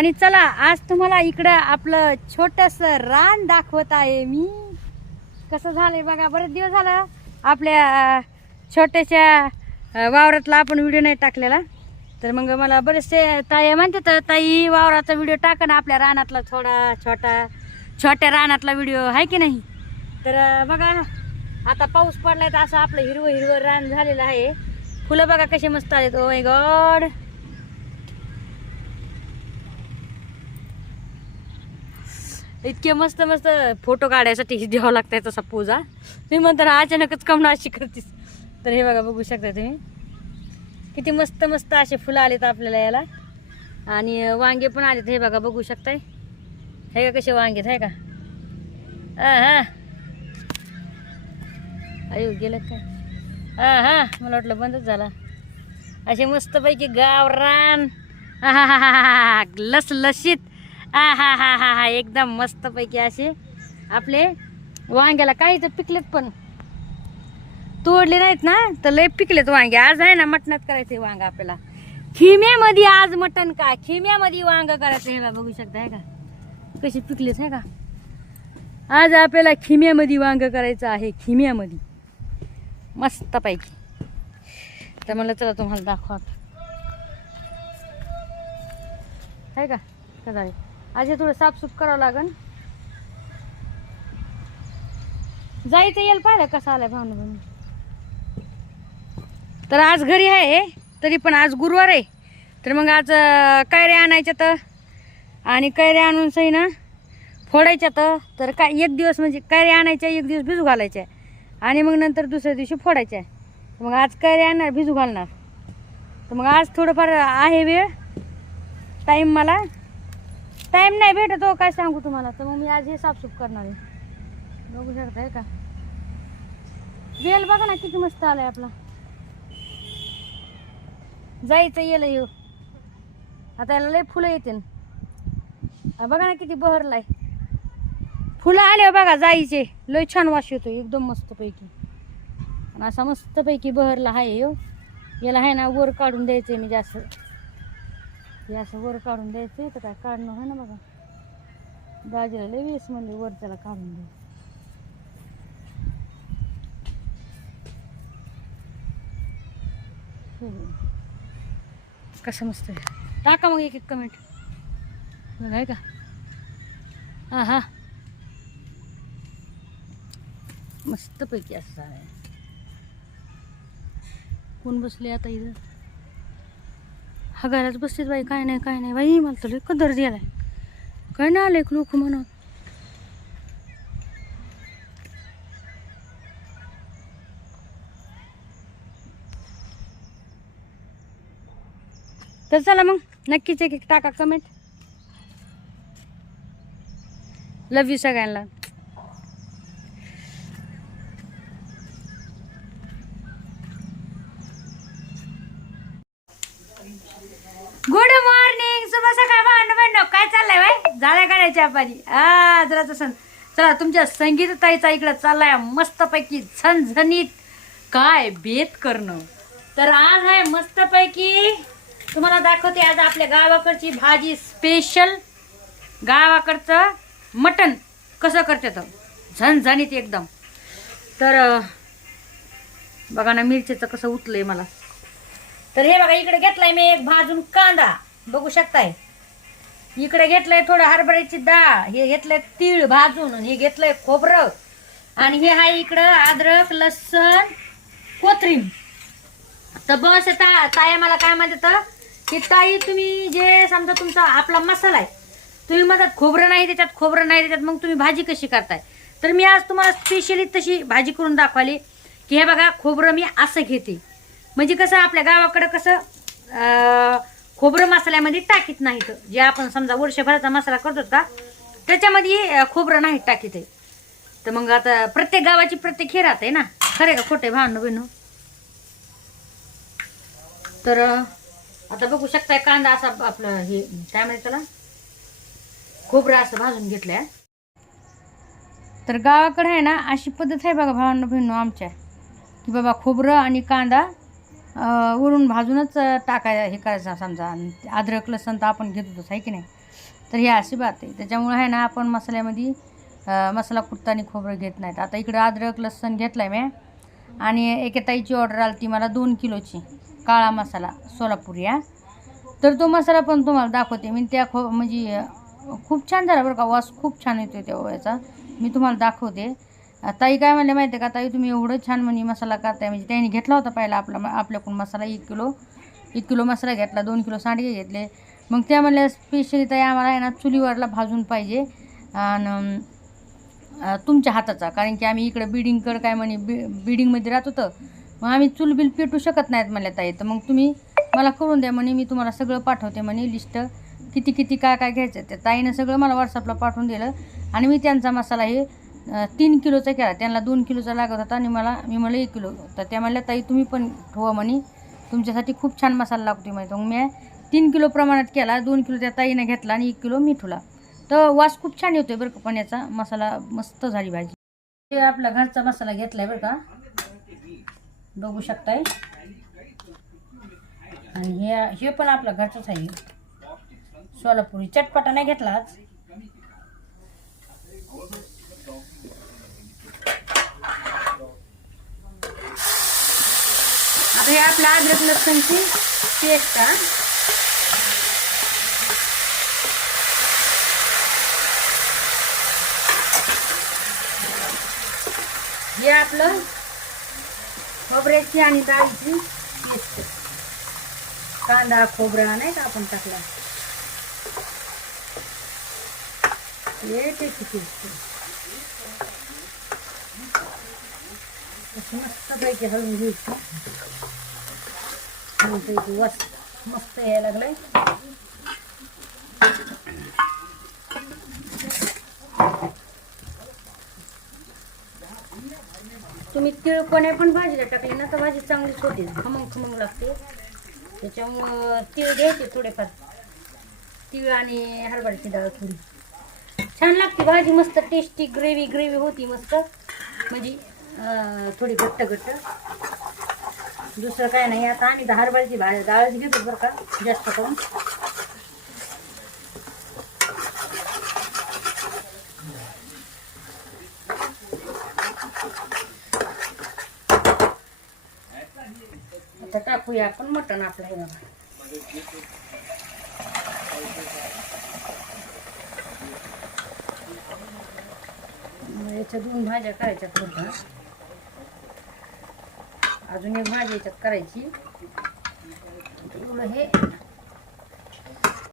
आणि चला आज तुम्हाला इकडं आपलं छोटस रान दाखवत आहे मी. कसं झालंय बघा बरेच दिवस झालं आपल्या छोट्याशा वावरातला आपण व्हिडिओ नाही टाकलेला. तर मग मला बरेचसे ताई म्हणते तर ताई वावराचा व्हिडिओ टाका ना आपल्या रानातला थोडा छोटा छोट्या रानातला व्हिडिओ आहे की नाही? तर बघा आता पाऊस पडलाय तर असं आपलं हिरवं हिरवं रान झालेलं आहे. फुलं बघा कसे मस्त आहेत ओ माय गॉड इतके मस्त मस्त फोटो काढायसाठी द्यावं लागतंय तसा पोजा मी म्हणताना अचानकच कमणं अशी करतीस तर हे बघा बघू शकता तुम्ही किती मस्त मस्त असे फुलं आलेत आपल्याला याला आणि वांगे पण आलेत हे बघा बघू शकताय हे का कसे वांगेत आहे का हा हा अयो गेलं काय हा हा मला वाटलं बंदच झाला असे मस्तपैकी गावरान आहाहाहा, लसलशीत आ हा हा हा हा एकदम मस्तपैकी असे आपले वांग्याला काही तर पिकलेत पण. तोडले नाहीत ना तर लय पिकलेत वांगे. आज आहे ना मटणात करायचे वांग आपल्याला. खिम्यामध्ये आज मटण का? खिम्यामध्ये वांग करायचं हे बघू शकता आहे का? कसे पिकलेत आहे का? आज आपल्याला खिम्यामध्ये वांग करायचं आहे खिम्यामध्ये. मस्तपैकी. तर मला चला तुम्हाला दाखवा आहे का? का झाले आज हे थोडं साफसूफ करावं लागन. जायचं येईल पाहिलं कसं आलाय भावना बहिणी. तर आज घरी आहे तरी पण आज गुरुवार आहे. तर मग आज अं, कैऱ्या आणायच्या तर आणि कैऱ्या आणून सही ना फोडायच्या तर तर काय एक दिवस म्हणजे कैऱ्या आणायच्या एक दिवस भिजू घालायच्या. आणि मग नंतर दुसऱ्या दिवशी फोडायच्या. मग आज कैऱ्या आणणार भिजू घालणार. तर मग आज थोडंफार आहे वेळ. टाईम मला. टाईम नाही भेटत हो काय सांगू तुम्हाला? तर मग मी आज हे साफसूफ करणार आहे. बघू शकताय का? वेल बघा ना किती मस्त आलाय आपला. जायचं येलं येऊ आता याला लय फुलं येते बघा ना किती बहरलाय. फुलं आले हो बघा जायचे. लय छान वास येतो एकदम मस्तपैकी. आणि असा मस्तपैकी बहरला आहे हो. याला आहे ना वर काढून द्यायचंय मी जास्त. हे असं वर काढून द्यायचं तर काय काढणं होय ना बघा. दाजीला लय वेस म्हणले वर त्याला काढून द्यायचं कसं मस्त आहे. टाका मग एक एक कमेंट बघा आहे का? हा हा. मस्तपैकी असं आहे. कोण बसले आता इथं? हा घरात बसतेच बाई काय नाही काय नाही. बाई मला तर लय कदर द्यायलाय काय नाही एक लोक म्हणून. तर चला मग नक्कीच एक एक टाका कमेंट लव यू सगळ्यांना गुड मॉर्निंग शुभ सकाळ भांड भांड काय चाललंय बाय पाणी जरा तसं चला तुमच्या संगीतताईचा इकडं चाललाय मस्तपैकी झणझणीत काय बेत करणं. तर आज आहे मस्तपैकी तुम्हाला दाखवते आज आपल्या गावाकडची भाजी स्पेशल गावाकडचं मटण कसं करते तर झणझणीत एकदम. तर बघा ना मिरचीचं कसं उतलंय मला. तर हे बघा इकडे घेतलाय मी एक भाजून कांदा. बघू शकताय? इकडे घेतलंय थोडं हरभऱ्याची डाळ हे घेतलंय तीळ भाजून हे घेतलंय खोबरं. आणि हे आहे इकडं अद्रक लसण कोथरीम तर बस ता ताया मला काय म्हणतात की ताई तुम्ही जे समजा तुमचा आपला मसाला आहे तुम्ही म्हणतात खोबरं नाही त्याच्यात खोबरं नाही त्याच्यात मग तुम्ही भाजी कशी करताय? तर मी आज तुम्हाला स्पेशली तशी भाजी करून दाखवली की हे बघा खोबरं मी असं घेते. म्हणजे कसं आपल्या गावाकडं कसं खोबरं मसाल्यामध्ये टाकीत नाहीत. जे आपण समजा वर्षभराचा मसाला करतो का त्याच्यामध्ये खोबरं नाही टाकीत आहे. तर मग आता प्रत्येक गावाची प्रत्येक हे राहते ना. खरे का खोटे भांडू बिनू? तर आता बघू शकताय कांदा असा आपलं हे काय म्हणते त्याला? खोबरं असं भाजून घेतलंय. तर गावाकडे आहे ना अशी पद्धत आहे बघा भावांना बहिणू आमच्या. की बाबा खोबरं आणि कांदा वरून भाजूनच टाकाय हे करायचं समजा. अद्रक लसण तर आपण घेत होतोच आहे की नाही? तर ही अशी बात आहे. त्याच्यामुळे आहे ना आपण मसाल्यामध्ये मसाला कुटताना खोबरं घेत नाहीत. आता इकडं अद्रक लसण घेतलं आहे मी. आणि एके ताईची ऑर्डर आली ती मला दोन किलोची काळा मसाला सोलापुरी हा. तर तो मसाला पण तुम्हाला दाखवते. मी त्या खो म्हणजे खूप छान झाला बरं का वास खूप छान येतो त्या याचा मी तुम्हाला दाखवते. ताई काय म्हणले माहिती आहे का? ताई तुम्ही एवढं छान म्हणे मसाला करताय. म्हणजे त्यांनी घेतला होता पहिला आपला आपल्याकडून मसाला एक किलो. एक किलो मसाला घेतला दोन किलो सांडगे घेतले. मग त्या म्हणल्या स्पेशली ताई आम्हाला आहे ना चुलीवरला भाजून पाहिजे. आणि तुमच्या हाताचा. कारण की आम्ही इकडं बिल्डिंगकडं काय म्हणे बि बिडिंगमध्ये राहत होतं. मग आम्ही चूल बिल पेटू शकत नाहीत म्हणल्या ताई. तर मग तुम्ही मला करून द्या म्हणे मी तुम्हाला सगळं पाठवते म्हणे लिस्ट किती किती काय काय घ्यायचं त्या ताईनं सगळं मला व्हॉट्सअपला पाठवून दिलं. आणि मी त्यांचा मसाला हे तीन किलोचा केला. त्यांना दोन किलोचा लागत होता आणि मला मी म्हणलं एक किलो. तर त्या म्हणल्या ताई तुम्ही पण ठेवा म्हणे. तुमच्यासाठी खूप छान मसाला लागतो माहिती मग मी तीन किलो प्रमाणात केला. दोन किलो त्या ताईनं घेतला आणि एक किलो मी ठेवला तर वास खूप छान येतोय बरं का पण याचा मसाला मस्त झाली भाजी. ते आपला घरचा मसाला घेतलाय बरं का. बघू शकताय. आणि हे हे पण आपलं घरचंच आहे. सोलापुरी चटपटा नाही घेतलाच हे आपला अद्रक लसणची पेस्ट हा. हे आपलं खोबऱ्याची आणि डाळीची पेस्ट कांदा खोबरा नाही का आपण टाकला? हे त्याची पेस्ट अशी मस्तपैकी हळून घ्यायची. हळूपैकी वास मस्त यायला लागलाय. तुम्ही तिळपणे पण भाजीला टाकली ना तर भाजी चांगलीच होते खमंग खमंग लागते. त्याच्यामुळं तिळ घ्यायचे थोडेफार. तिळ आणि हरभऱ्याची डाळ थोडी. छान लागते भाजी मस्त टेस्टी ग्रेव्ही ग्रेव्ही होती मस्त. म्हणजे थोडी घट्ट घट्ट दुसरं काय नाही आता आम्ही तर हरभऱ्याची भाजी डाळच घेतो बरं का जास्त करून. आता टाकूया आपण मटण आपलं हे बघा. याच्या दोन भाज्या करायच्या पूर्ण अजून एक भाजी याच्यात करायची. हे.